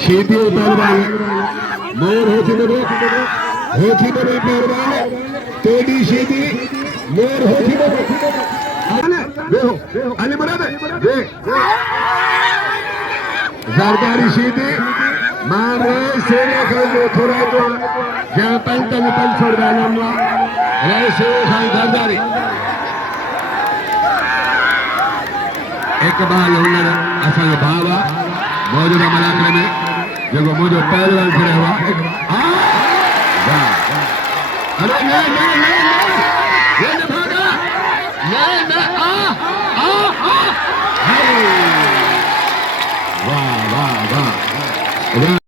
शेती पहलवान मोर होती बड़े पहलवान तेडी शेती मोर होती देखो अली मुराद सरकारी शेती मारे सेने कर थोड़ा तो जहाँ पंचन पंचर डालना ऐसे खाई सरकारी एक बार हुनर असल भावा मौजूदा मलाकरे में जो मुझे पहलवान खड़े हुआ अरे नहीं ये भागा वाह वाह वाह